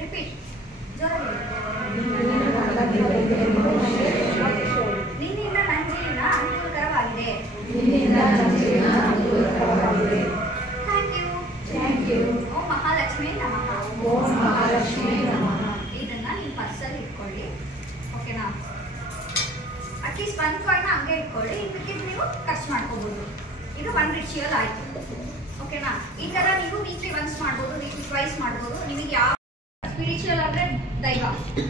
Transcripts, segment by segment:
Repeat ಜೋರಾಗಿ. ನಿನ್ನಿಂದ ನನ್ನ ಜೀವನ ಅನುಕೂಲಕರವಾಗಿದೆ. Thank you. ಓಂ ಮಹಾಲಕ್ಷ್ಮಿ ನಮಃ. ಇದನ್ನ ನಿಮ್ಮ ಪರ್ಸಲ್ಲಿ ಇಟ್ಕೊಳ್ಳಿ, ಓಕೆನಾ? ಅಟ್ಲೀಸ್ಟ್ ಒಂದು ಕಾಯಿನ ಹಂಗೆ ಇಟ್ಕೊಳ್ಳಿ, ಇದಕ್ಕೆ ನೀವು ಖರ್ಚು ಮಾಡ್ಕೋಬಹುದು. ಇದು ಒಂದು ರಿಚುವಲ್ ಆಯ್ತು, ಓಕೆನಾ? ಈ ತರ ನೀವು ವೀಕ್ಲಿ ಒನ್ಸ್ ಮಾಡ್ಬೋದು, ವೀಕ್ಲಿ ಟ್ವೈಸ್ ಮಾಡ್ಬೋದು. ನಿಮಗೆ ಯಾವ ಸ್ಪಿರಿಚುವಲ್ ಅಂದ್ರೆ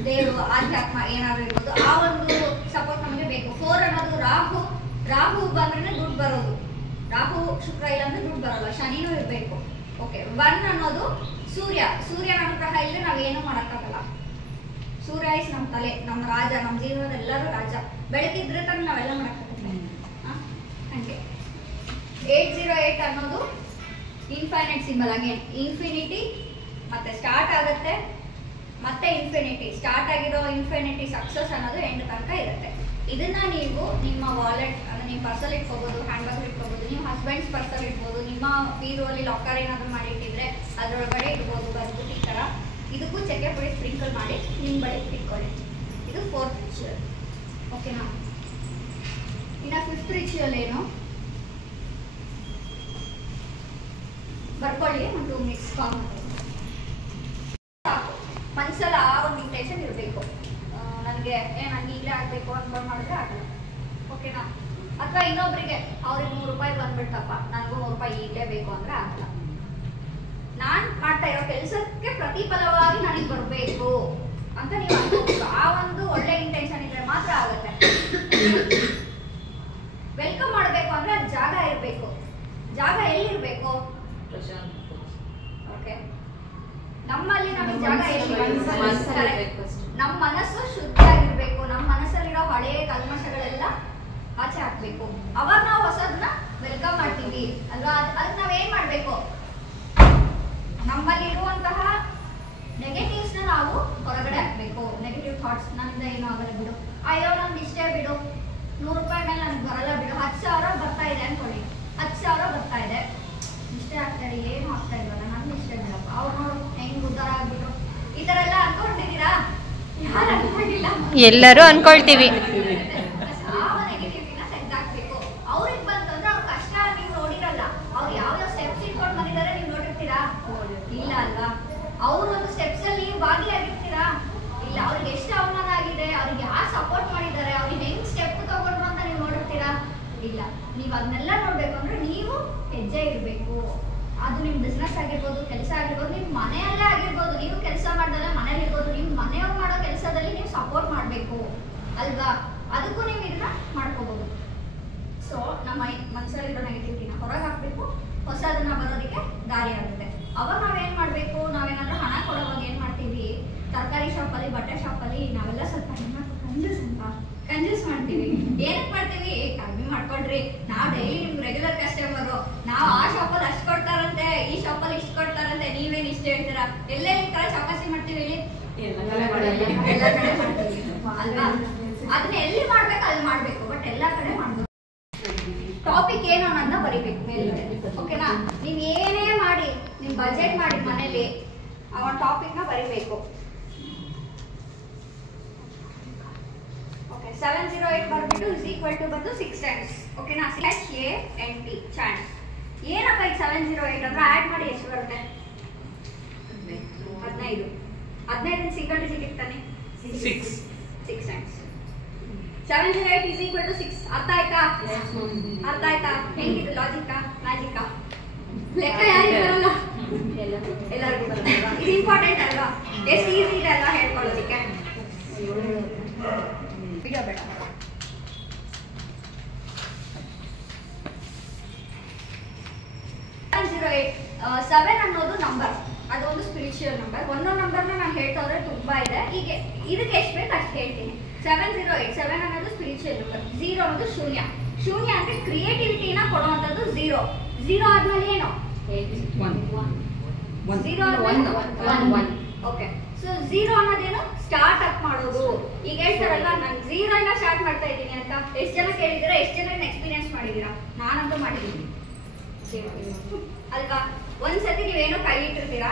ದೇವರು ಆಧ್ಯಾತ್ಮ ಏನಾದ್ರು ಇರ್ಬೋದು, ಆ ಒಂದು ಸಪೋರ್ಟ್ ನಮಗೆ ಬೇಕು. 4 ಅನ್ನೋದು ರಾಹು ಬಂದ್ರೆ ದುಡ್ಡು ಬರೋದು. ರಾಹು ಶುಕ್ರ ಇಲ್ಲ ಅಂದ್ರೆ ದುಡ್ಡು ಬರೋಲ್ಲ, ಶನಿನೂ ಇರಬೇಕು. ಓಕೆ, 1 ಅನ್ನೋದು ಸೂರ್ಯನ ಅನುಗ್ರಹ ಇಲ್ಲದೆ ನಾವೇನು ಮಾಡೋಕ್ಕಾಗಲ್ಲ. ಸೂರ್ಯ ಇಸ್ ನಮ್ಮ ತಲೆ, ನಮ್ಮ ರಾಜ, ನಮ್ಮ ಜೀವನದ ಎಲ್ಲರೂ ರಾಜ. ಬೆಳಕಿದ್ರೆ ತಾನೆ ನಾವೆಲ್ಲ ಮಾಡೋಕ್ಕಾಗುತ್ತೆ. ಹಂಗೆ 808 ಅನ್ನೋದು ಇನ್ಫೈನೈಟ್ ಸಿಂಬಲ್. ಅಗೇನ್ ಇನ್ಫಿನಿಟಿ, ಮತ್ತೆ ಸ್ಟಾರ್ಟ್ ಆಗುತ್ತೆ, ಮತ್ತೆ ಇನ್ಫಿನಿಟಿ. ಸ್ಟಾರ್ಟ್ ಆಗಿರೋ ಇನ್ಫಿನಿಟಿ ಸಕ್ಸಸ್ ಅನ್ನೋದು ಎಂಡ್ ತನಕ ಇರುತ್ತೆ. ಇದನ್ನ ನೀವು ನಿಮ್ಮ ವಾಲೆಟ್ ಅಂದ್ರೆ ನಿಮ್ಮ ಪರ್ಸಲ್ ಇಟ್ಕೋಬಹುದು, ಹ್ಯಾಂಡ್ ಬ್ಯಾಗ್ ಇಟ್ಕೋಬಹುದು, ನಿಮ್ಮ ಹಸ್ಬೆಂಡ್ಸ್ ಪರ್ಸಲ್ ಇಟ್ಬೋದು, ನಿಮ್ಮ ಬೀರುವಲ್ಲಿ ಲಾಕರ್ ಏನಾದ್ರು ಮಾಡಿಟ್ಟಿದ್ರೆ ಅದರೊಳಗಡೆ ಇಡ್ಬೋದು ಬರ್ಬಿಟ್ಟು ಈ ತರ. ಇದಕ್ಕೂ ಚಕ್ಕೆ ಪುಡಿ ಸ್ಪ್ರಿಂಕಲ್ ಮಾಡಿ ನಿಮ್ಮ ಬಳಿ ಇಟ್ಕೊಳ್ಳಿ. ಇದು 4th ರಿಚುವಲ್, ಓಕೆನಾ? ಇನ್ನು 5th ರಿಚುವಲ್ ಏನು ಬರ್ಕೊಳ್ಳಿ. ಒಂದು 2 ಮಿನಿಟ್ಸ್ ಕಾಲ್ ಸಾಕು. ಮನ್ಸಲ್ಲ ಆ ಒಂದು ಇಂಟೆನ್ಷನ್ ಇರಬೇಕು. ನನಗೆ ನನಗೆ ಈಗಲೇ ಆಗಬೇಕು ಅನ್ಕೊಂಡು ಮಾಡಿದ್ರೆ ಆಗಲ್ಲ, ಓಕೆನಾ? ಅಥವಾ ಇನ್ನೊಬ್ಬರಿಗೆ ಅವ್ರಿಗೆ 3 ರೂಪಾಯಿ ಬಂದ್ಬಿಡ್ತಪ್ಪ, ನನಗೂ 3 ರೂಪಾಯಿ ಈಗಲೇ ಬೇಕು ಅಂದ್ರೆ ಆಗಲ್ಲ. ನಾನು ಮಾಡ್ತಾ ಇರೋ ಕೆಲಸಕ್ಕೆ ಪ್ರತಿಫಲವಾಗಿ ನನಗೆ ಬರಬೇಕು ಅಂತ ನೀವು ಅನ್ಕೋಬೇಕು. ಆ ಒಂದು ಒಳ್ಳೆ ಇಂಟೆನ್ಷನ್ ಇದ್ರೆ ಮಾತ್ರ ಆಗುತ್ತೆ. ವೆಲ್ಕಮ್ ಮಾಡಬೇಕು ಅಂದ್ರೆ ಅಲ್ಲಿ ಜಾಗ ಇರಬೇಕು. ಜಾಗ ಎಲ್ಲಿರ್ಬೇಕು? ಓಕೆ, ನಮ್ಮಲ್ಲಿ ನಮಗೆ ಜಾಗ ಎಲ್ಲಿ? ನಮ್ಮ ಮನಸ್ಸು ಶುದ್ಧ ಆಗಿರ್ಬೇಕು. ನಮ್ಮ ಮನಸ್ಸಲ್ಲಿರೋ ಹಳೆಯ ಕಲ್ಮಶಗಳೆಲ್ಲ ಆಚೆ ಹಾಕ್ಬೇಕು. ಅವಾಗ ನಾವು ಹೊಸದನ್ನ ವೆಲ್ಕಮ್ ಮಾಡ್ತೀವಿ ಅಲ್ವಾ? ಅದಕ್ಕೆ ನಾವೇನ್ ಮಾಡ್ಬೇಕು? ನಮ್ಮಲ್ಲಿರುವಂತಹ ನೆಗೆಟಿವ್ಸ್ ನ ನಾವು ಹೊರಗಡೆ ಹಾಕ್ಬೇಕು. ನೆಗೆಟಿವ್ ಥಾಟ್ಸ್, ನನ್ನಿಂದ ಏನೂ ಆಗಲ್ಲ ಬಿಡು, ಅಯ್ಯೋ ನಮ್ಗೆ ಇಷ್ಟೇ ಬಿಡು, 100 ರೂಪಾಯಿ ಮೇಲೆ ನನಗೆ ಬರಲ್ಲ ಬಿಡು, 10,000 ಬರ್ತಾ ಇದೆ ಅನ್ಕೊಳ್ಳಿ, 10,000 ಬರ್ತಾ ಇದೆ, ಇಷ್ಟೇ ಆಗ್ತಾರೆ, ಏನು ಆಗ್ತಾ ಇಲ್ವಲ್ಲ, ನನ್ಗೆ ಇಷ್ಟೇ ಬಿಡಪ್ಪ, ಅವ್ರು ನೋಡು ಹೆಂಗ್ ಉದ್ದಾರ ಆಗ್ಬಿಟ್ರು. ಈ ತರ ಎಲ್ಲ ಅನ್ಕೊಂಡಿದ್ದೀರಾ? ಯಾರು ಅನ್ಕೊಂಡಿಲ್ಲ, ಎಲ್ಲರೂ ಅನ್ಕೊಳ್ತೀವಿ. ಯಾವ ನೆಗೆಟಿವಿಟಿನ ತೆಗ್ದಾಕ್ಬೇಕು. ಅವ್ರಿಗೆ ಬಂತಂದ್ರೆ ಅವ್ರ ಕಷ್ಟ ನೀವು ನೋಡಿರಲ್ಲ. ಅವ್ರು ಯಾವ್ಯಾವ ಸ್ಟೆಪ್ಸ್ ಇಟ್ಕೊಂಡು ಬಂದಿದ್ದಾರೆ ನೀವು ನೋಡಿರ್ತೀರಾ? ಇಲ್ಲ ಅಲ್ವಾ? ಅವ್ರ ಒಂದು ಸ್ಟೆಪ್ಸ್ ಅಲ್ಲಿ ನೀವು ಭಾಗಿಯಾಗಿರ್ತೀರಾ? ಇಲ್ಲ. ಅವ್ರಿಗೆ ಎಷ್ಟು ಅವಮಾನ ಆಗಿದೆ, ಅವ್ರಿಗೆ ಯಾರು ಸಪೋರ್ಟ್ ಮಾಡಿದ್ದಾರೆ, ಅವ್ರಿಗೆ ಹೆಂಗ್ ಸ್ಟೆಪ್ ತಗೊಂಡ್ರು ಅಂತ ನೀವು ನೋಡಿರ್ತೀರಾ? ಇಲ್ಲ. ನೀವು ಅದನ್ನೆಲ್ಲ ನೋಡ್ಬೇಕು ಅಂದ್ರೆ ನೀವು ಹೆಜ್ಜೆ ಇರಬೇಕು. ಅದು ನಿಮ್ಮ ಬಿಸ್ನೆಸ್ ಆಗಿರ್ಬೋದು, ಕೆಲಸ ಆಗಿರ್ಬೋದು, ನಿಮ್ಮ ಮನೆಯಲ್ಲೇ ಆಗಿರ್ಬೋದು. ನೀವು ಕೆಲಸ ಮಾಡ್ದಲ್ಲ ಮನೇಲಿ ಇರ್ಬೋದು, ನಿಮ್ಮ ಮನೆಯವ್ರು ಮಾಡೋ ಕೆಲಸದಲ್ಲಿ ನೀವು ಸಪೋರ್ಟ್ ಮಾಡಬೇಕು ಅಲ್ವಾ? ಅದಕ್ಕೂ ನೀವು ಇದನ್ನ ಮಾಡ್ಕೋಬಹುದು. ಸೊ ನಮ್ಮ ಮನಸ್ಸಲ್ಲಿರೋ ನೆಗೆಟಿವಿಟಿನ ಹೊರಗೆ ಹಾಕ್ಬೇಕು, ಹೊಸದನ್ನ ಬರೋದಕ್ಕೆ ದಾರಿ ಆಗುತ್ತೆ. ಅವಾಗ ನಾವೇನ್ ಮಾಡ್ಬೇಕು? ನಾವೇನಾದ್ರೂ ಹಣ ಕೊಡೋವಾಗ ಏನ್ ಮಾಡ್ತೀವಿ? ತರಕಾರಿ ಶಾಪಲ್ಲಿ, ಬಟ್ಟೆ ಶಾಪಲ್ಲಿ ನಾವೆಲ್ಲ ಸ್ವಲ್ಪ ಕಂಜೂಸ್ ಮಾಡ್ತೀವಿ. ಏನಕ್ಕೆ ಮಾಡ್ತೀವಿ? ಕಡಿಮೆ ಮಾಡ್ಕೊಡ್ರಿ, ನಾವು ಡೈಲಿ ನಿಮ್ಗೆ ರೆಗ್ಯುಲರ್ ಕಸ್ಟಮರು, ನಾವು ಆ ಶಾಪಲ್ಲಿ ಅಷ್ಟು ಕೊಡ್ತಾರಂತೆ, ಈ ಶಾಪಲ್ಲಿ ಇಷ್ಟು ಕೊಡ್ತಾರಂತೆ, ನೀವೇನು ಇಷ್ಟು ಹೇಳ್ತೀರಾ? ಎಲ್ಲೇ ಈ ತರ ಚೌಕಾಸಿ ಮಾಡ್ತೀವಿ ಹೇಳಿ? ಎಲ್ಲ ಕಡೆ ಮಾಡ್ತೀವಿ ಅಲ್ವಾ? ಅದನ್ನ ಎಲ್ಲಿ ಮಾಡ್ಬೇಕು ಅಲ್ಲಿ ಮಾಡ್ಬೇಕು, ಬಟ್ ಎಲ್ಲಾ ಕಡೆ ಮಾಡ್ಬೇಕು. ಟಾಪಿಕ್ ಏನು ಅನ್ನೋದನ್ನ ಬರಿಬೇಕು ಮೇಲ್ಗಡೆ, ಓಕೆನಾ? ನೀವ್ ಏನೇ ಮಾಡಿ, ನಿಮ್ ಬಜೆಟ್ ಮಾಡಿ ಮನೇಲಿ ಆ ಟಾಪಿಕ್ ನ ಬರಿಬೇಕು. 708 ಬರ್ಬಿಟ್ಟು ಇಸ್ ಈಕ್ವಲ್ ಟು ಬಂದು 6 ಟೈಮ್ಸ್, ಓಕೆನಾ? CHANT chant. ಏನಪ್ಪ ಈಗ 708 ಅಂದ್ರೆ ಆಡ್ ಮಾಡಿ ಎಷ್ಟು ಬರುತ್ತೆ? 15. 15 ಸಿಂಗಲ್ ಡಿಜಿಟ್ ಇರ್ತಾನೆ 6 ಟೈಮ್ಸ್. 708 is equal to 6. ಅರ್ಥ ಆಯ್ತಾ? ಅರ್ಥ ಆಯ್ತಾ? ಹೆಂಗಿದು ಲಾಜಿಕಾ ಮ್ಯಾಜಿಕಾ? ಲೆಕ್ಕ ಯಾರಿಗೆ ಬರಲ್ಲ? ಎಲ್ಲರಿಗೂ ಬರಲ್ಲ. ಇದು ಇಂಪಾರ್ಟೆಂಟ್ ಅಲ್ವಾ? ಎಷ್ಟು ಈಸಿ ಇದೆ ಅಲ್ವಾ ಹೇಳ್ಕೊಳ್ಳೋದಕ್ಕೆ? ವಿಡಿಯೋ ಬೇಡ. 7 ಅನ್ನೋದು ನಂಬರ್, ಅದೊಂದು ಸ್ಪಿರಿಚುವಲ್ ನಂಬರ್. ಒಂದೊಂದು ನಂಬರ್ನ ನಾನು ಹೇಳ್ತಾ ಹೋದ್ರೆ ತುಂಬಾ ಇದೆ. ಈಗ ಇದಕ್ಕೆ ಎಷ್ಟು ಬೇಕು ಅಷ್ಟು ಹೇಳ್ತೀನಿ. 708, 7 ಅನ್ನೋದು ಸ್ಪಿರಿಚುವಲ್ ನಂಬರ್. 0 ಅನ್ನೋದು ಶೂನ್ಯ. ಶೂನ್ಯ ಅಂದ್ರೆ ಕ್ರಿಯೇಟಿವಿಟಿನ ಕೊಡುವಂಥದ್ದು 0. 0 ಆದ್ಮೇಲೆ ಏನು? 0 ಓಕೆ. ಸೊ 0 ಅನ್ನೋದೇನು? ಸ್ಟಾರ್ಟ್ ಅಪ್ ಮಾಡೋದು. ಈಗ ಹೇಳ್ತಾರಲ್ಲ, ನಾನು 0 ಇಂದ ಸ್ಟಾರ್ಟ್ ಮಾಡ್ತಾ ಇದ್ದೀನಿ ಅಂತ ಎಷ್ಟು ಜನ ಕೇಳಿದ್ದೀರಾ? ಎಷ್ಟು ಜನ ಎಕ್ಸ್ಪೀರಿಯನ್ಸ್ ಮಾಡಿದ್ದೀರಾ? ನಾನಂತೂ ಮಾಡಿದ್ದೀನಿ ಅಲ್ವಾ? ಒಂದ್ಸತಿ ನೀವೇನೋ ಕೈ ಇಟ್ಟಿರ್ತೀರಾ,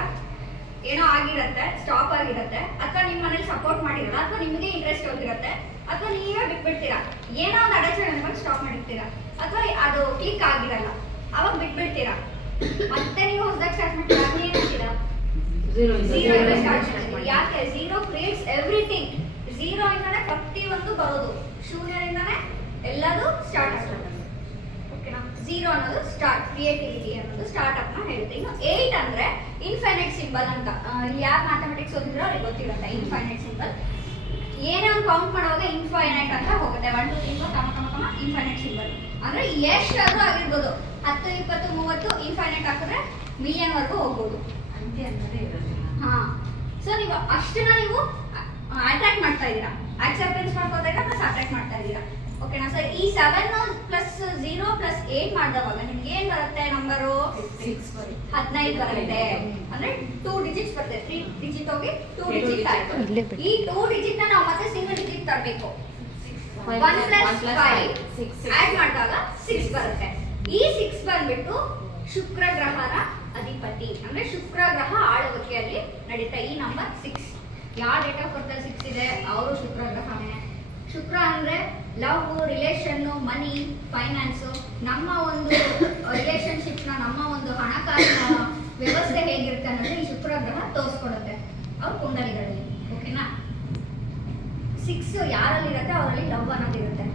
ಏನೋ ಆಗಿರತ್ತೆ, ಸ್ಟಾಪ್ ಆಗಿರತ್ತೆ, ಅಥವಾ ನಿಮ್ಮ ಮನೇಲಿ ಸಪೋರ್ಟ್ ಮಾಡಿರಲ್ಲ, ಅಥವಾ ನಿಮಗೆ ಇಂಟ್ರೆಸ್ಟ್ ಹೋಗಿರತ್ತೆ, ಅಥವಾ ನೀವೇ ಬಿಟ್ಬಿಡ್ತೀರಾ, ಏನೋ ಒಂದು ಅಡಚಣೆ ಅನ್ಕೊಂಡು ಸ್ಟಾಪ್ ಮಾಡಿರ್ತೀರಾ, ಅಥವಾ ಅದು ಕ್ಲಿಕ್ ಆಗಿರಲ್ಲ, ಅವಾಗ ಬಿಟ್ಬಿಡ್ತೀರಾ. ಮತ್ತೆ ನೀವು ಹೊಸದಾಗಿ ಸ್ಟಾರ್ಟ್ ಮಾಡ್ತೀರಾ, ಏನಾಗ್ತೀರಾ? ಝೀರೋ ಸ್ಟಾರ್ಟ್ ಮಾಡ್ತೀರಾ. ಯಾಕೆ? Zero creates everything. ಝೀರೋ ಇಂದಾನೆ ಪ್ರತಿಯೊಂದು ಬರೋದು, ಶೂನ್ಯದಿಂದಾನೆ ಎಲ್ಲದೂ ಸ್ಟಾರ್ಟ್ ಆಗ್ತದೆ. ಓಕೆನಾ? ಝೀರೋ ಅನ್ನೋದು ಸ್ಟಾರ್ಟ್, ಕ್ರಿಯೇಟಿವಿಟಿ ಅನ್ನೋದು ಸ್ಟಾರ್ಟ್ಅಪ್ ನ ಹೇಳುತ್ತೆ. ಇನ್ನು 8 ಅಂದ್ರೆ ಇನ್ಫೈನೈಟ್ ಸಿಂಬಲ್ ಅಂತ. ಯಾರು ಮ್ಯಾಥಮೆಟಿಕ್ಸ್ ಓದಿದ್ರು ಅವ್ರಿಗೆ ಗೊತ್ತಿರುತ್ತೆ ಇನ್ಫೈನೈಟ್ ಸಿಂಬಲ್. ಏನೇ ಒಂದು ಕೌಂಟ್ ಮಾಡುವಾಗ ಇನ್ಫೈನೈಟ್ ಅಂತ ಹೋಗುತ್ತೆ. 1 2 3 ಕಮ ಕಮ ಕಮ ಇನ್ಫೈನೈಟ್ ಸಿಂಬಲ್ ಅಂದ್ರೆ ಎಷ್ಟಾದ್ರೂ ಆಗಿರ್ಬೋದು. 10 20 30 ಇನ್ಫೈನೈಟ್ ಹಾಕಿದ್ರೆ ಮಿಲಿಯನ್ ವರ್ಗೂ ಹೋಗ್ಬೋದು. ಹಾ, ಸೊ ನೀವು ಅಷ್ಟನ್ನ ನೀವು ಅಟ್ರಾಕ್ಟ್ ಮಾಡ್ತಾ ಇದ್ದೀರಾ, ಆಕ್ಸೆಪ್ಟೆನ್ಸ್ ಮಾಡ್ಕೋತಾ ಇದ್ದೀರಾ, ಪ್ಲಸ್ ಅಟ್ರಾಕ್ಟ್ ಮಾಡ್ತಾ ಇದ್ದೀರಾ. ಓಕೆನಾ? ಸೊ ಈ 7 ಪ್ಲಸ್ 0 ಪ್ಲಸ್ 8 ಮಾಡಿದವಾಗ ನಿಮ್ಗೆ ಏನ್ ಬರುತ್ತೆ? ನಂಬರು 15 ಬರುತ್ತೆ. ಅಂದ್ರೆ 2 ಡಿಜಿಟ್ಸ್ ಬರುತ್ತೆ. 3 ಡಿಜಿಟ್ ಹೋಗಿ 2 ಡಿಜಿಟ್ ಆಯ್ತು. ಈ 2 ಡಿಜಿಟ್ ನ ನಾವು ಮತ್ತೆ ಸಿಂಗಲ್ ಡಿಜಿಟ್ ತರಬೇಕು. 1 ಪ್ಲಸ್ 5 ಆಡ್ ಮಾಡಿದಾಗ 6 ಬರುತ್ತೆ. ಈ 6 ಬಂದ್ಬಿಟ್ಟು ಶುಕ್ರ ಗ್ರಹದ ಅಧಿಪತಿ, ಅಂದ್ರೆ ಶುಕ್ರ ಗ್ರಹ ಆಳ್ವಿಕೆಯಲ್ಲಿ ನಡೀತಾ ಈ ನಂಬರ್ 6. ಯಾರ ಡೇಟ್ ಆಫ್ ಬರ್ತ್ 6 ಇದೆ ಅವರು ಶುಕ್ರ ಗ್ರಹನೇ. ಶುಕ್ರ ಅಂದ್ರೆ ಲವ್, ರಿಲೇಷನ್, ಮನಿ, ಫೈನಾನ್ಸ್, ನಮ್ಮ ಒಂದು ರಿಲೇಶನ್ಶಿಪ್ ನ, ನಮ್ಮ ಒಂದು ಹಣಕಾಸಿನ ವ್ಯವಸ್ಥೆ ಹೇಗಿರುತ್ತೆ ಅನ್ನೋದು ಈ ಶುಕ್ರ ಗ್ರಹ ತೋರಿಸ್ಕೊಡುತ್ತೆ ಅವ್ರ ಕುಂಡಲಿಗಳಲ್ಲಿ. ಓಕೆನಾ? 6 ಯಾರಲ್ಲಿ ಇರುತ್ತೆ ಅವರಲ್ಲಿ ಲವ್ ಅನ್ನೋದಿರುತ್ತೆ.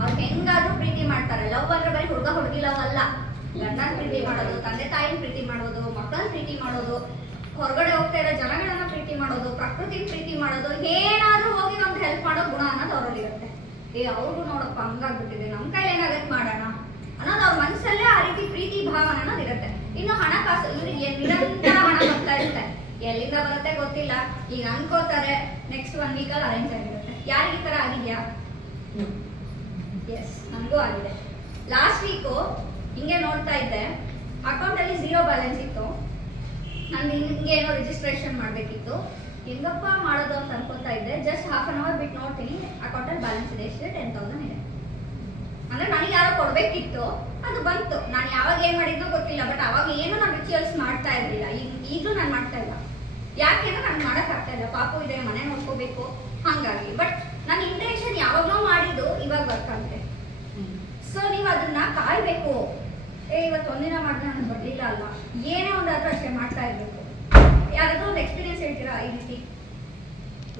ಅವ್ರು ಹೆಂಗಾದ್ರೂ ಪ್ರೀತಿ ಮಾಡ್ತಾರೆ. ಲವ್ ಅಂದ್ರೆ ಬರೀ ಹುಡುಗ ಹುಡುಗಿ ಲವ್ ಅಲ್ಲ. ಗಂಡನ ಪ್ರೀತಿ ಮಾಡೋದು, ತಂದೆ ತಾಯಿನ ಪ್ರೀತಿ ಮಾಡೋದು, ಮಕ್ಕಳನ್ನ ಪ್ರೀತಿ ಮಾಡೋದು, ಹೊರಗಡೆ ಹೋಗ್ತಾ ಇರೋ ಜನಗಳನ್ನ ಪ್ರೀತಿ ಮಾಡೋದು, ಪ್ರಕೃತಿನ ಪ್ರೀತಿ ಮಾಡೋದು, ಏನಾದ್ರೂ ಹೋಗಿ ಒಂದು ಹೆಲ್ಪ್ ಮಾಡೋ ಗುಣ ಅನ್ನೋದು ಅವರಲ್ಲಿ ಇರುತ್ತೆ. ಅವ್ರಿಗೂ ನೋಡಪ್ಪ ಹಂಗಾಗ್ಬಿಟ್ಟಿದೆ, ನಮ್ ಕೈಲಿ ಏನಾಗತ್ತೆ ಮಾಡೋಣ ಅನ್ನೋದು ಅವ್ರ ಮನಸ್ಸಲ್ಲೇ ಆ ರೀತಿ ಪ್ರೀತಿ ಭಾವನೆ ಅನ್ನೋದು ಇರುತ್ತೆ. ಇನ್ನು ಹಣಕಾಸು, ಇವ್ರಿಗೆ ನಿರಂತರ ಹಣ ಬರ್ತಾ ಇರುತ್ತೆ. ಎಲ್ಲಿಂದ ಬರುತ್ತೆ ಗೊತ್ತಿಲ್ಲ. ಈಗ ಅನ್ಕೋತಾರೆ ನೆಕ್ಸ್ಟ್ 1 ವೀಕಲ್ಲಿ ಅರೇಂಜ್ ಆಗಿರುತ್ತೆ. ಯಾರಿಗೆ ಈ ತರ ಆಗಿದ್ಯಾ? ಎಸ್, ನನಗೂ ಆಗಿದೆ. ಲಾಸ್ಟ್ ವೀಕು ಹಿಂಗೆ ನೋಡ್ತಾ ಇದ್ದೆ, ಅಕೌಂಟ್ ಅಲ್ಲಿ 0 ಬ್ಯಾಲೆನ್ಸ್ ಇತ್ತು. ನಾನು ಹಿಂಗೆ ಏನೋ ರಿಜಿಸ್ಟ್ರೇಷನ್ ಮಾಡಬೇಕಿತ್ತು. ಹೆಂಗಪ್ಪ ಮಾಡೋದು ಅಂತ ಅನ್ಕೊತಾ ಇದ್ದೆ. ಜಸ್ಟ್ ಹಾಫ್ ಅನ್ ಅವರ್ ಬಿಟ್ಟು ನೋಡ್ತೀನಿ, ಅಕೌಂಟಲ್ಲಿ ಬ್ಯಾಲೆನ್ಸ್ ಇದೆ. ಎಷ್ಟಿದೆ? 10,000 ಇದೆ. ಅಂದ್ರೆ ನನಗೆ ಯಾರೋ ಕೊಡ್ಬೇಕಿತ್ತು, ಅದು ಬಂತು. ನಾನು ಯಾವಾಗ ಏನ್ ಮಾಡಿದ್ನೋ ಗೊತ್ತಿಲ್ಲ, ಬಟ್ ಅವಾಗ ಏನು ನಾನು ರಿಚುವಲ್ಸ್ ಮಾಡ್ತಾ ಇರಲಿಲ್ಲ. ಈಗಲೂ ನಾನು ಮಾಡ್ತಾ ಇಲ್ಲ. ಯಾಕೆಂದ್ರೆ ನಾನು ಮಾಡಕ್ ಆಗ್ತಾ ಇಲ್ಲ, ಪಾಪು ಇದೆ, ಮನೆ ನೋಡ್ಕೋಬೇಕು, ಹಂಗಾಗಿ. ಬಟ್ ನನ್ನ ಇಂಟೆನ್ಷನ್ ಯಾವಾಗ್ಲೂ ಮಾಡಿದ್ದು ಇವಾಗ ವರ್ಕ್ ಆಗುತ್ತೆ. ಸೊ ನೀವು ಅದನ್ನ ಕಾಯ್ಬೇಕು. ಇವತ್ತು ಒಂದಿನ ಮಾಡಿದ್ರೆ ನನಗೆ ಬರ್ಲಿಲ್ಲ ಅಲ್ವಾ, ಏನೇ ಒಂದಾದ್ರೂ ಅಷ್ಟೇ ಮಾಡ್ತಾ ಇರ್ಬೇಕು. ಯಾರಾದ್ರೂ ಒಂದು ಎಕ್ಸ್ಪೀರಿಯನ್ಸ್ ಹೇಳ್ತೀರಾ ಈ ರೀತಿ?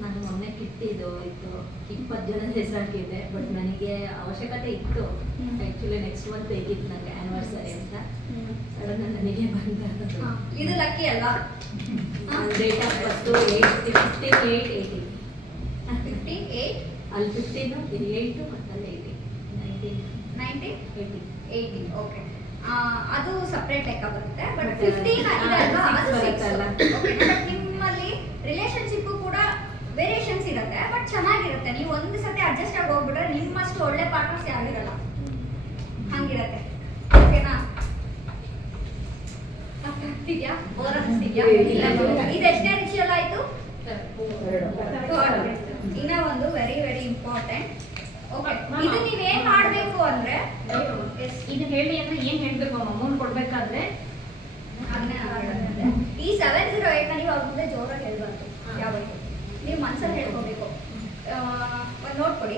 ನಾನು ಮೊನ್ನೆ ಕಿಟ್ಟಿದ್ದು ಇತ್ತು, 20 ಜನದ ಹೆಸರಾಕಿದ್ದೆ. ಬಟ್ ನನಗೆ ಅವಶ್ಯಕತೆ ಇತ್ತು. ಆಕ್ಚುಲಿ ನೆಕ್ಸ್ಟ್ ಮಂತ್ ಬೇಕಿತ್ತು ನನಗೆ ಆನಿವರ್ಸರಿ ಅಂತ. ಸಡನ್ ನನಗೆ ಬಂದ ಇದು ಲಕ್ಕಿ ಅಲ್ವಾ? Date of birth 15/8/80. 58 ಅಲ್ಲಿ 15 8 ಮತ್ತೆ 80 80. ಓಕೆ, ಅದು ಸಪರೇಟ್ ಲೆಕ್ಕ ಬರುತ್ತೆ. ಬಟ್ 15 ಇದೆ ಅಲ್ವಾ, ಅದು 6. ಓಕೆ, ಬಟ್ ನಿಮ್ಮಲ್ಲಿ ರಿಲೇಶನ್ಶಿಪ್ ಕೂಡ ವೇರಿಯೇಷನ್ಸ್ ಇರುತ್ತೆ, ಬಟ್ ಚೆನ್ನಾಗಿರುತ್ತೆ. ನೀವು ಒಂದು ಸತಿ ಅಡ್ಜಸ್ಟ್ ಆಗಿ ಹೋಗ್ಬಿಟ್ರೆ ನಿಮ್ಮಷ್ಟು ಒಳ್ಳೆ ಪಾರ್ಟ್ನರ್ಸ್ ಯಾರಿರಲ್ಲ, ಹಂಗಿರತ್ತೆ. ಓಕೆನಾ? ಆಗ್ತಿದ್ಯಾ? ಬೋರ್ ಅನಿಸ್ತಿದ್ಯಾ? ಇದೆಷ್ಟೇ ರಿಚುವಲ್ ಆಯ್ತು? ಇನ್ನ ಒಂದು ವೆರಿ ವೆರಿ ಇಂಪಾರ್ಟೆಂಟ್. ಓಕೆ, ಇದು ನೀವೇನ್ ಮಾಡ್ಬೇಕು ಅಂದ್ರೆ, ಇದು ಹೇಳಿ ಅಂದ್ರೆ ಏನ್ ಹೇಳ್ಬೇಕು? ಅಮೌಂಟ್ ಕೊಡ್ಬೇಕಾದ್ರೆ ಈ 708 ನ ನೀವು ಅವ್ರ ಮುಂದೆ ಜೋರಾಗಿ ಹೇಳ್ಬಾರ್ದು. ಯಾವತ್ತು ನೀವು ಮನ್ಸಲ್ಲಿ ಹೇಳ್ಕೋಬೇಕು. ಒಂದು ನೋಟ್ ಕೊಡಿ.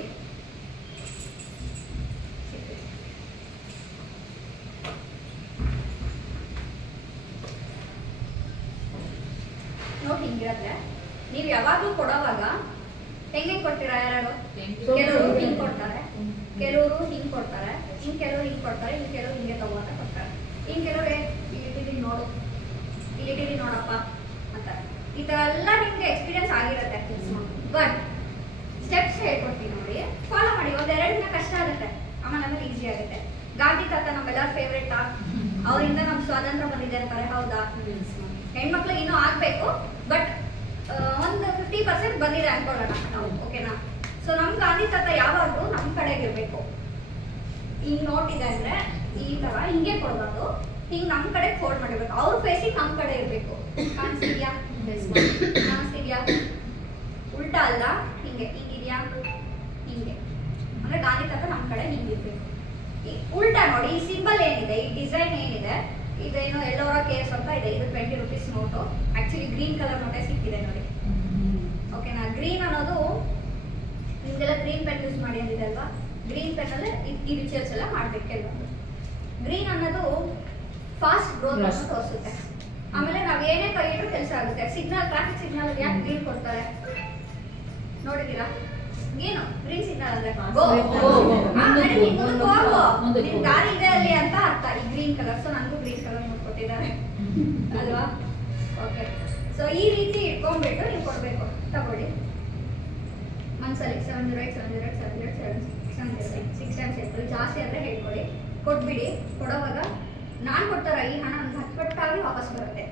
ನೋಟ್ ಹಿಂಗಿರತ್ತೆ. ನೀವು ಯಾವಾಗ್ಲೂ ಕೊಡೋವಾಗ ಹೆಂಗೆ ಕೊಡ್ತೀರಾ? ಯಾರು ಕೆಲವರು ಹಿಂಗ್ ಕೊಡ್ತಾರೆ, ಕೆಲವರು ಹಿಂಗ್ ಕೊಡ್ತಾರೆ, ಇನ್ ಕೆಲವರು ಹಿಂಗ್ ಕೊಡ್ತಾರೆ, ಇನ್ ಕೆಲವರು ಹಿಂಗೆ ತಗೋತ ಕೊಡ್ತಾರೆ. ಇನ್ ಕೆಲವರು ಇಲ್ಲಿಟ್ಟಿರಿ ನೋಡು, ಇಲ್ಲಿಟ್ಟಿರಿ ನೋಡಪ್ಪ ಅಂತಾರೆ. ಈ ತರ ಎಲ್ಲ ನಿಮ್ಗೆ ಎಕ್ಸ್ಪೀರಿಯನ್ಸ್ ಆಗಿರುತ್ತೆ. ಬಟ್ ಸ್ಟೆಪ್ಸ್ ಹೇಳ್ಕೊಡ್ತೀನಿ ನೋಡಿ, ಫಾಲೋ ಮಾಡಿ. 1-2 ದಿನ ಕಷ್ಟ ಆಗುತ್ತೆ, ಆಮೇಲೆ ಈಸಿ ಆಗುತ್ತೆ. ಗಾಂಧಿ ತಾತ ನಮ್ಮೆಲ್ಲರ ಫೇವ್ರೇಟ್. ಅವರಿಂದ ನಮ್ಗೆ ಸ್ವಾತಂತ್ರ್ಯ ಬಂದಿದೆ ಅಂತಾರೆ, ಹೌದಾ? ಹೆಣ್ಮಕ್ಳಿಗೆ ಇನ್ನೂ ಆಗ್ಬೇಕು, ಬಟ್ ಒಂದು 50% ಬಂದಿದೆ ಅನ್ಕೊಳ್ಳೋಣ ನಾವು. ಓಕೆನಾ? ಸೊ ನಮ್ ಗಾಂಧಿ ತಾತ ಯಾವಾಗಲೂ ನಮ್ ಕಡೆಗೆ ಇರ್ಬೇಕು. ಈಗ ನೋಟ್ ಇದೆ ಅಂದ್ರೆ ಈ ತರ ಹಿಂಗೆ ಕೊಡ್ಬಾರ್ದು, ಹಿಂಗ್ ನಮ್ ಕಡೆ ಫೋಲ್ಡ್ ಮಾಡಿರ್ಬೇಕು. ಅವ್ರ ಫೇಸಿಂಗ್ ನಮ್ ಕಡೆ ಇರ್ಬೇಕು. ಕಾಣಿಸ್ತಿದ್ಯಾ? ಕಾಣಿಸ್ತಿದ್ಯಾ? ಉಲ್ಟಾ ಅಲ್ಲ, ಹಿಂಗೆ ಹಿಂಗಿದ್ಯಾ? ಹಿಂಗೆ ಅಂದ್ರೆ ಗಾಂಧಿ ತಾತ ನಮ್ ಕಡೆ ಹಿಂಗಿರ್ಬೇಕು. ಉಲ್ಟಾ ನೋಡಿ, ಈ ಸಿಂಬಲ್ ಏನಿದೆ, ಈ ಡಿಸೈನ್ ಏನಿದೆ, ಇದೇನು ಎಲ್ಲೋರ ಕೇಸ್ ಅಂತ ಇದೆ. ಇದು 20 rupees note. Actually green colour ಮೊಟ್ಟೆ ಸಿಕ್ಕಿದೆ ನೋಡಿ. ಓಕೆನಾ, ಗ್ರೀನ್ ಅನ್ನೋದು ನಿಮಗೆಲ್ಲ ಗ್ರೀನ್ ಪೆನ್ ಯೂಸ್ ಮಾಡಿ ಅಂದಿದೆ ಅಲ್ವಾ. ಗ್ರೀನ್ ಪೆನ್ನಲ್ಲೇ ಈ ರಿಚುವಲ್ಸ್ ಎಲ್ಲ ಮಾಡಬೇಕು ಕೆಲವೊಂದು. ಗ್ರೀನ್ ಅನ್ನೋದು ಫಾಸ್ಟ್ ಗ್ರೋತ್ ಅನ್ನು ತೋರಿಸುತ್ತೆ. ಆಮೇಲೆ ನಾವು ಏನೇ ಕೈ ಇಟ್ಟರು ಕೆಲಸ ಆಗುತ್ತೆ. ಸಿಗ್ನಲ್, ಟ್ರಾಫಿಕ್ ಸಿಗ್ನಲ್ ಯಾಕೆ ಗ್ರೀನ್ ಕೊಡ್ತಾರೆ ನೋಡಿದ್ದೀರಾ? ಏನು ಗ್ರೀನ್ ಸಿಗ್ನಲ್ ಅಂದ್ರೆ ನಿನ್ ದಾರಿ ಇದೆ ಅಲ್ಲಿ ಅಂತ ಅರ್ಥ. ಈ ಗ್ರೀನ್ ಕಲರ್, ಸೊ ನನಗೂ ಗ್ರೀನ್ ಕಲರ್ ಕೊಟ್ಟಿದ್ದಾರೆ ಅಲ್ವಾ. ಓಕೆ, ಸೊ ಈ ರೀತಿ ಇಟ್ಕೊಂಡ್ಬಿಟ್ಟು ನೀವು ಕೊಡ್ಬೇಕು. ತಗೊಳ್ಳಿ ಮನ್ಸಲ್ಲಿ 708 708 708 708 6 ಟೈಮ್ಸ್ ಹೇಳ್ಕೊಳ್ಳಿ. ಜಾಸ್ತಿ ಆದರೆ ಹೇಳ್ಕೊಳ್ಳಿ. ಕೊಟ್ಬಿಡಿ. ಕೊಡೋವಾಗ ನಾನು ಕೊಡ್ತಾರ ಈ ಹಣ ಒಂದು 10 ಪಟ್ಟಾಗಿ ವಾಪಸ್ ಬರುತ್ತೆ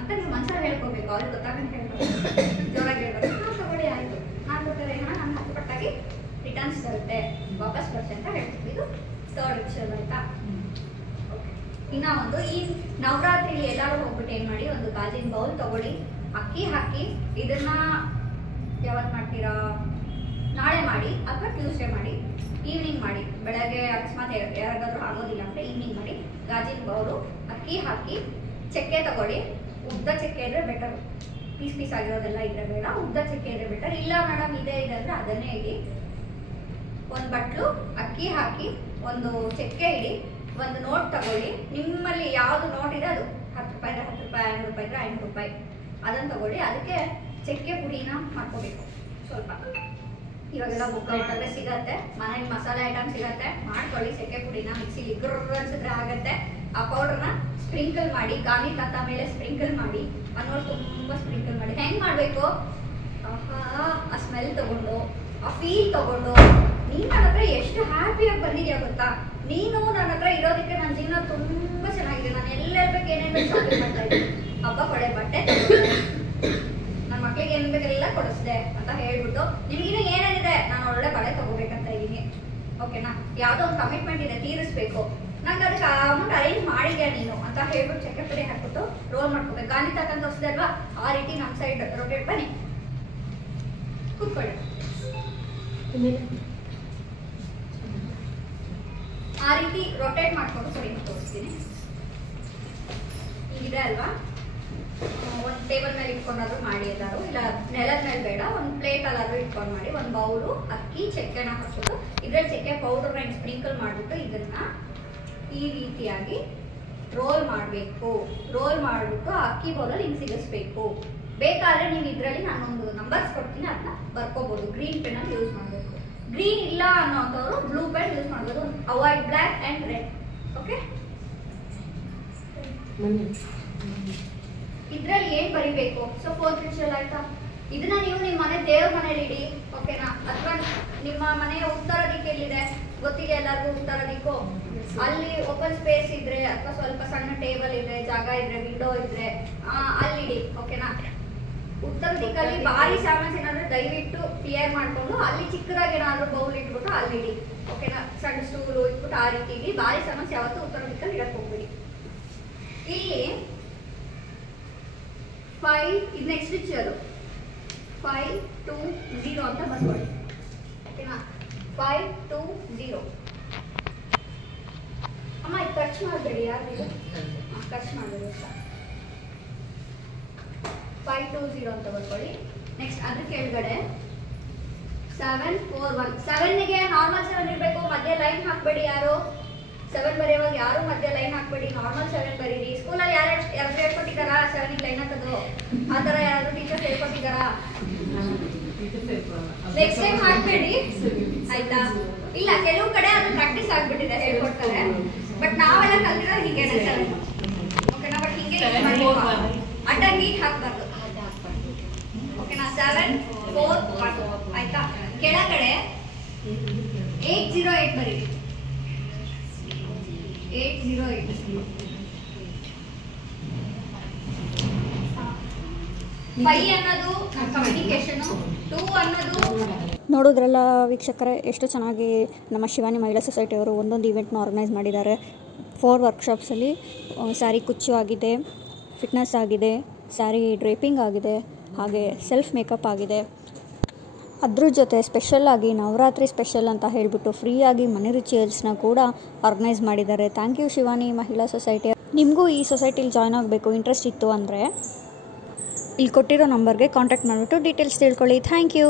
ಅಂತ ನೀವು ಮನ್ಸಲ್ಲಿ ಹೇಳ್ಕೊಬೇಕು. ಅವ್ರಿಗೆ ಗೊತ್ತಾಗಂತ ಹೇಳ್ಬೇಕು, ಜೋರಾಗಿ ಹೇಳ್ಬೇಕು. ನಾನು ತಗೊಳ್ಳಿ ಆಯಿತು, ನಾನು ಕೊಡ್ತಾರೆ ಹಣ ನಾನು 10 ಪಟ್ಟಾಗಿ ರಿಟರ್ನ್ಸ್ ಬರುತ್ತೆ, ವಾಪಸ್ ಬರುತ್ತೆ ಅಂತ ಹೇಳ್ತೀವಿ. ಇದು ಥರ್ಡ್ ರಿಚುವಲ್ ಆಯ್ತಾ. ಇನ್ನ ಒಂದು, ಈ ನವರಾತ್ರಿಲಿ ಎಲ್ಲರೂ ಹೋಗ್ಬಿಟ್ಟು ಏನು ಮಾಡಿ, ಒಂದು ಗಾಜಿನ ಬೌಲ್ ತಗೊಳ್ಳಿ, ಅಕ್ಕಿ ಹಾಕಿ. ಇದನ್ನ ಯಾವತ್ತು ಮಾಡ್ತೀರಾ? ನಾಳೆ ಮಾಡಿ ಅಥವಾ ಟ್ಯೂಸ್ಡೇ ಮಾಡಿ, ಈವ್ನಿಂಗ್ ಮಾಡಿ. ಬೆಳಗ್ಗೆ ಅಕಸ್ಮಾತ್ ಯಾರಿಗಾದ್ರೂ ಆಗೋದಿಲ್ಲ ಅಂದರೆ ಈವ್ನಿಂಗ್ ಮಾಡಿ. ಗಾಜಿನ ಬೌಲು, ಅಕ್ಕಿ ಹಾಕಿ, ಚಕ್ಕೆ ತಗೊಳ್ಳಿ. ಉದ್ದ ಚಕ್ಕೆ ಇದ್ರೆ ಬೆಟರ್, ಪೀಸ್ ಪೀಸ್ ಆಗಿರೋದೆಲ್ಲ ಇದ್ರೆ ಬೇಡ, ಉದ್ದ ಚಕ್ಕೆ ಇದ್ರೆ ಬೆಟರ್. ಇಲ್ಲ ಮೇಡಮ್ ಇದೆ ಅಂದರೆ ಅದನ್ನೇ ಇಡಿ. ಒಂದು ಬಟ್ಲು ಅಕ್ಕಿ ಹಾಕಿ, ಒಂದು ಚಕ್ಕೆ ಇಡಿ, ಒಂದು ನೋಟ್ ತಗೊಳ್ಳಿ. ನಿಮ್ಮಲ್ಲಿ ಯಾವುದು ನೋಟ್ ಇದೆ ಅದು 10 ರೂಪಾಯಿ ಇದ್ರೆ 10 ರೂಪಾಯಿ, 500 ರೂಪಾಯಿ ಇದ್ರೆ 500 ರೂಪಾಯಿ, ಅದನ್ನು ತಗೊಳ್ಳಿ. ಅದಕ್ಕೆ ಚಕ್ಕೆ ಪುಡಿನ ಮಾಡ್ಕೋಬೇಕು ಸ್ವಲ್ಪ. ಇವಾಗೆಲ್ಲ ಬುಕ್ಕ ಮಾಡಿದ್ರೆ ಸಿಗತ್ತೆ, ಮನೇಲಿ ಮಸಾಲೆ ಐಟಮ್ ಸಿಗತ್ತೆ, ಮಾಡ್ಕೊಳ್ಳಿ. ಚಕ್ಕೆ ಪುಡಿನ ಮಿಕ್ಸಿಲಿ ಗುರ್ರ ಅನ್ಸಿದ್ರೆ ಆಗತ್ತೆ. ಆ ಪೌಡರ್ನ ಸ್ಪ್ರಿಂಕಲ್ ಮಾಡಿ, ಗಾಳಿ ತತ್ತ ಮೇಲೆ ಸ್ಪ್ರಿಂಕಲ್ ಮಾಡಿ, ಅನ್ನೋರು ತುಂಬ ಸ್ಪ್ರಿಂಕಲ್ ಮಾಡಿ. ಹೆಂಗೆ ಮಾಡಬೇಕು? ಆ ಸ್ಮೆಲ್ ತಗೊಂಡು, ಆ ಫೀಲ್ ತಗೊಂಡು, ನೀನು ನನ್ನ ಹತ್ರ ಎಷ್ಟು ಹ್ಯಾಪಿಯಾಗಿ ಬಂದಿದ್ಯಾ ಗೊತ್ತಾ? ನೀನು ನನ್ನ ಹತ್ರ ಇರೋದಕ್ಕೆ ನನ್ನ ಜೀವನ ತುಂಬ ಚೆನ್ನಾಗಿದೆ. ನಾನು ಎಲ್ಲೆಲ್ಬೇಕು ಏನೇನು ಶಾಪಿಂಗ್ ಮಾಡ್ತಾ ಇದ್ದೀನಿ, ಹಬ್ಬ ಕೊಡೆ ಬಟ್ಟೆ ನನ್ನ ಮಕ್ಳಿಗೆ ಏನ್ ಬೇಕೆಲ್ಲ ಕೊಡಿಸ್ದೆ ಅಂತ ಹೇಳ್ಬಿಟ್ಟು, ನಿಮಗಿನ ಏನೇನಿದೆ ನಾನು ಒಳ್ಳೆ ಬಳೆ ತಗೋಬೇಕಂತ ಇದ್ದೀನಿ, ಓಕೆನಾ, ಯಾವುದೋ ಒಂದು ಕಮಿಟ್ಮೆಂಟ್ ಇದೆ ತೀರಿಸ್ಬೇಕು, ನಂಗೆ ಅದಕ್ಕೆ ಅಮೌಂಟ್ ಅರೇಂಜ್ ಮಾಡಿದ್ಯಾ ನೀನು ಅಂತ ಹೇಳ್ಬಿಟ್ಟು ಚಕ್ಕೆ ಪುಡಿ ಹಾಕ್ಬಿಟ್ಟು ರೋಲ್ ಮಾಡ್ಕೋಬೇಕು. ಗಾಂಧಿ ತಾತ ತೋರಿಸಿದೆ ಅಲ್ವಾ, ಆ ರೀತಿ ನಮ್ಮ ಸೈಡ್ ರೊಟೇಟ್ ಬನ್ನಿ, ಕೂತ್ಕೊಳ್ಳಿ. ಆ ರೀತಿ ರೊಟೇಟ್ ಮಾಡ್ಕೊಂಡು ಸರಿ ತೋರಿಸ್ತೀನಿ. ಇದೆ ಅಲ್ವಾ, ಒಂದು ಟೇಬಲ್ ಮೇಲೆ ಇಟ್ಕೊಂಡಾದ್ರೂ ಮಾಡಿ ಎಲ್ಲರೂ, ಇಲ್ಲ ನೆಲದ ಮೇಲೆ ಬೇಡ, ಒಂದು ಪ್ಲೇಟ್ ಅಲ್ಲಾದ್ರೂ ಇಟ್ಕೊಂಡು ಮಾಡಿ. ಒಂದು ಬೌಲು ಅಕ್ಕಿ ಚಕ್ಕೆನ ಹಾಕ್ಬಿಟ್ಟು ಇದ್ರಲ್ಲಿ ಚಕ್ಕೆ ಪೌಡರ್ನ ಸ್ಪ್ರಿಂಕಲ್ ಮಾಡಿಬಿಟ್ಟು ಇದನ್ನ ಈ ರೀತಿಯಾಗಿ ರೋಲ್ ಮಾಡಬೇಕು. ರೋಲ್ ಮಾಡಿಬಿಟ್ಟು ಅಕ್ಕಿ ಬೌಲಲ್ಲಿ ಹಿಂಗೆ ಸಿಗಿಸ್ಬೇಕು. ಬೇಕಾದ್ರೆ ನೀವು ಇದರಲ್ಲಿ ನಾನೊಂದು ನಂಬರ್ಸ್ ಕೊಡ್ತೀನಿ, ಅದನ್ನ ಬರ್ಕೋಬಹುದು. ಗ್ರೀನ್ ಪೆನ್ನಲ್ಲಿ ಯೂಸ್ ಮಾಡಬೇಕು. ಗ್ರೀನ್ ಇಲ್ಲ ಅನ್ನೋಂಥವ್ರು ಬ್ಲೂ ಪೆನ್ ಯೂಸ್ ಮಾಡ್ಬೋದು. Avoid black and red. Okay, ಇದ್ರಲ್ಲಿ ಏನ್ ಬರಿಬೇಕು? ಸೊ 4th ರಿಚುವಲ್ ಆಯ್ತಾ. ಇದನ್ನ ನೀವು ನಿಮ್ಮ ಮನೆ ದೇವ್ರ ಮನೇಲಿ ಇಡಿ, ಓಕೆನಾ, ಅಥವಾ ನಿಮ್ಮ ಮನೆಯ ಉತ್ತರ ದಿಕ್ಕೆಲ್ಲಿದೆ ಗೊತ್ತಿದೆ ಎಲ್ಲರಿಗೂ, ಉತ್ತರ ದಿಕ್ಕು, ಅಲ್ಲಿ ಓಪನ್ ಸ್ಪೇಸ್ ಇದ್ರೆ ಅಥವಾ ಸ್ವಲ್ಪ ಸಣ್ಣ ಟೇಬಲ್ ಇದ್ರೆ, ಜಾಗ ಇದ್ರೆ, ವಿಂಡೋ ಇದ್ರೆ ಅಲ್ಲಿಡಿ, ಓಕೆನಾ. ಉತ್ತರ ದಿಕ್ಕಲ್ಲಿ ಭಾರಿ ಸಾಮಾನ್ಯ ಏನಾದ್ರೂ ದಯವಿಟ್ಟು ಕ್ಲಿಯರ್ ಮಾಡ್ಕೊಂಡು ಅಲ್ಲಿ ಚಿಕ್ಕದಾಗಿ ಏನಾದ್ರು ಬೌಲ್ ಇಟ್ಬಿಟ್ಟು ಅಲ್ಲಿಡಿ, ಓಕೆನಾ. ಸಣ್ಣ ಸ್ಟೂಲು ಇಟ್ಬಿಟ್ಟು ಆ ರೀತಿ ಇಡಿ. ಭಾರಿ ಸಮಸ್ಯೆ ಯಾವತ್ತು ಉತ್ತರ ದಿಕ್ಕಲ್ಲಿ ಇಡಕ್ ಹೋಗ್ಬಿಡಿ. ಇಲ್ಲಿ 5 ಇದು ನೆಕ್ಸ್ಟ್ ರಿಚುವಲ್ 5 2 0 ಅಂತ ಬರ್ಕೊಳ್ಳಿ, ಓಕೆನಾ. 5 2 0. ಅಮ್ಮ ಇದು ಖರ್ಚು ಮಾಡಬೇಡಿ, ಯಾರು ಖರ್ಚು ಮಾಡಬೇಡಿ ಅಂತ. 5 2 0 ಅಂತ ಬರ್ಕೊಳ್ಳಿ. ನೆಕ್ಸ್ಟ್ ಅದ್ರ ಕೆಳಗಡೆ 7 4 1. 7ಗೆ ನಾರ್ಮಲ್ 7 ಇರಬೇಕು, ಮಧ್ಯೆ ಲೈನ್ ಹಾಕಬೇಡಿ ಯಾರು. 7 ಬರೆಯುವಾಗ ಯಾರು ಮಧ್ಯೆ ಲೈನ್ ಹಾಕಬೇಡಿ, ನಾರ್ಮಲ್ 7 ಬರೀರಿ. ಸ್ಕೂಲಲ್ಲಿ ಯಾರು ಹೇಳ್ಕೊಟ್ಟಿದ್ದಾರಾ 7ಗೆ ಲೈನ್ ಹಾಕೋದು? ಆ ಥರ ಯಾರಾದ್ರೂ ಟೀಚರ್ಸ್ ಹೇಳ್ಕೊಟ್ಟಿದ್ದಾರಾ? ನೆಕ್ಸ್ಟ್ ಟೈಮ್ ಹಾಕ್ಬೇಡಿ ಆಯ್ತಾ. ಇಲ್ಲ, ಕೆಲವು ಕಡೆ ಅದು ಪ್ರಾಕ್ಟೀಸ್ ಆಗ್ಬಿಟ್ಟಿದೆ, ಹೇಳ್ಕೊಡ್ತಾರೆ. ಬಟ್ ನಾವೆಲ್ಲ ಕಲ್ತಿರೋ ಹೀಗೆ ಓಕೆನಾ. ಬಟ್ ಹೀಗೆ ಅಡ್ಡ ನೀಟ್ ಹಾಕ್ಬಾರ್ದು, ಓಕೆನಾ. 7 4 1 ಆಯ್ತಾ. ಕೆಳಗಡೆ 808 ಬರೀರಿ, 808. 5 ಅನ್ನೋದು ಕಮ್ಯುನಿಕೇಶನ್, 2 ಅನ್ನೋದು ನೋಡಿದ್ರಲ್ಲ ವೀಕ್ಷಕರೇ, ಎಷ್ಟು ಚೆನ್ನಾಗಿ ನಮ್ಮ ಶಿವಾನಿ ಮಹಿಳಾ ಸೊಸೈಟಿಯವರು ಒಂದೊಂದು ಇವೆಂಟ್ನ ಆರ್ಗನೈಸ್ ಮಾಡಿದ್ದಾರೆ. 4 ವರ್ಕ್ಶಾಪ್ಸಲ್ಲಿ ಸ್ಯಾರಿ ಕುಚ್ಚು ಆಗಿದೆ, ಫಿಟ್ನೆಸ್ ಆಗಿದೆ, ಸ್ಯಾರಿ ಡ್ರೇಪಿಂಗ್ ಆಗಿದೆ, ಹಾಗೆ ಸೆಲ್ಫ್ ಮೇಕಪ್ ಆಗಿದೆ. ಅದ್ರ ಜೊತೆ ಸ್ಪೆಷಲ್ಲಾಗಿ ನವರಾತ್ರಿ ಸ್ಪೆಷಲ್ ಅಂತ ಹೇಳಿಬಿಟ್ಟು ಫ್ರೀಯಾಗಿ ಮನಿ ರಿಚುವಲ್ಸ್ನ ಕೂಡ ಆರ್ಗನೈಸ್ ಮಾಡಿದ್ದಾರೆ. ಥ್ಯಾಂಕ್ ಯು ಶಿವಾನಿ ಮಹಿಳಾ ಸೊಸೈಟಿ. ನಿಮಗೂ ಈ ಸೊಸೈಟಿಲಿ ಜಾಯ್ನ್ ಆಗಬೇಕು ಇಂಟ್ರೆಸ್ಟ್ ಇತ್ತು ಅಂದರೆ ಇಲ್ಲಿ ಕೊಟ್ಟಿರೋ ನಂಬರ್ಗೆ ಕಾಂಟ್ಯಾಕ್ಟ್ ಮಾಡಿಬಿಟ್ಟು ಡೀಟೇಲ್ಸ್ ತಿಳ್ಕೊಳ್ಳಿ. Thank you.